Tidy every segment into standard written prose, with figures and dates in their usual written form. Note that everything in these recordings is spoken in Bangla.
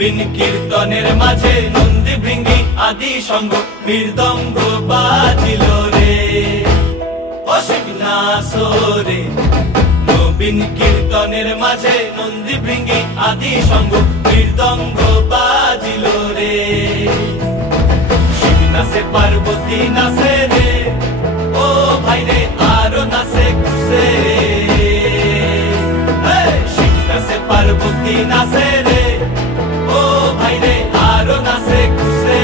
নবীন কীর্তনের মাঝে নন্দী ভৃঙ্গি আদি সঙ্গ মৃদঙ্গ বাজিল রে অসিক নাসরে। নবীন কীর্তনের মাঝে নন্দী ভৃঙ্গি আদি সঙ্গ মৃদঙ্গ বাজিল রে। শিব নাচে পার্বতী নাচে রে, ও ভাই রে আরো নাচে খুশে। শিব নাচে পার্বতী নাচে রে, ও ভাই রে আরো নাচে খুশে।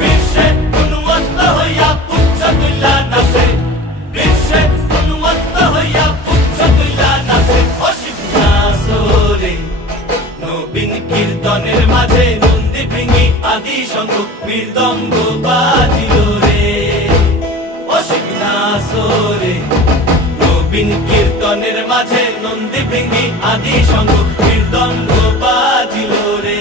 বিশ্বে উন্মত্ত হইয়া পুচ্ছ তুল্লা নাচে, বিশ্বে উন্মত্ত হইয়া পুচ্ছ তুল্লা নাচে অসিক নাচরে। নবীন কীর্তনের মাঝে নন্দী ভৃঙ্গি আদি সঙ্গ মৃদঙ্গ বাজিল রে অসিক নাচরে। নবীন কীর্তনের মাঝে নন্দী ভৃঙ্গি আদি সঙ্গ মৃদঙ্গ বাজিল রে।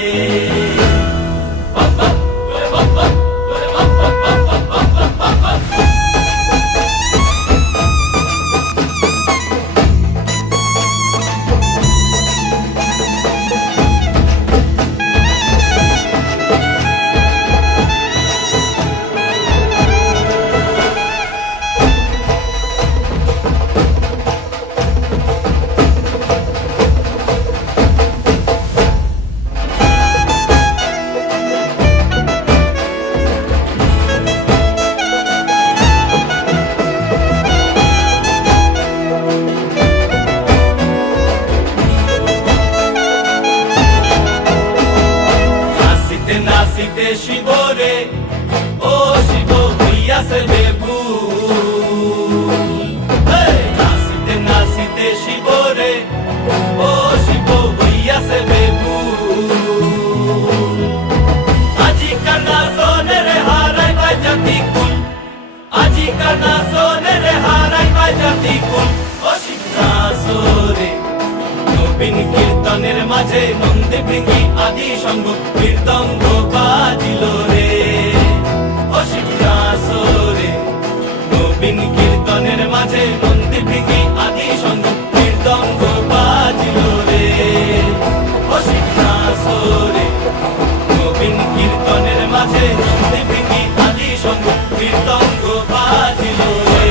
নাচিতে শিব রে, ও শিব হইয়াছে বেভুল। নাচিতে নাচিতে শিব রে, ও শিব হইয়াছে বেভুল। আজিকার নাচনে রে হারাই পাই জাতি কুল, আজিকার নাচনে রে হারাই পাই জাতি কুল অসিক নাচরে। নবীন কীর্তনের মাঝে নন্দী ভৃঙ্গি আদি সঙ্গ মৃদঙ্গ বাজিল রে অসিক নাচরে। নবীন কীর্তনের মাঝে নন্দী ভৃঙ্গি আদি সঙ্গ মৃদঙ্গ বাজিল রে অসিক নাচরে। নবীন কীর্তনের মাঝে নন্দী ভৃঙ্গি আদি সঙ্গ মৃদঙ্গ বাজিল রে।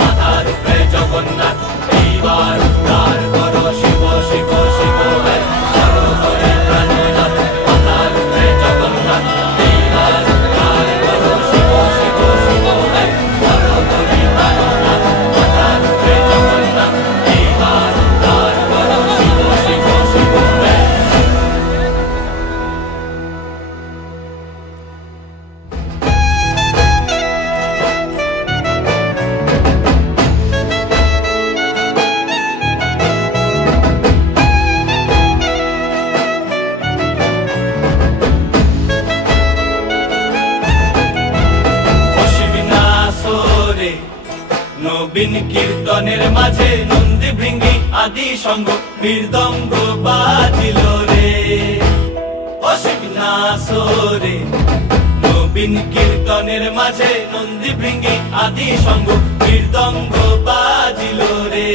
মাথার উপরে জগন্নাথ এইবার উদ্ধার করো শিব শিব শিব করো করে প্রাণনাথ। মাথার উপরে জগন্নাথ এইবার উদ্ধার করো শিব শিব শিব করো করে প্রাণনাথ। মাথার উপরে জগন্নাথ এইবার উদ্ধার করো শিব শিব শিব। নবীন কীর্তনের মাঝে নন্দী ভৃঙ্গি আদি সঙ্গ মৃদঙ্গ বাজিল রে অসিক নাচরে। নবীন কীর্তনের মাঝে নন্দী ভৃঙ্গি আদি সঙ্গ মৃদঙ্গ বাজিল রে।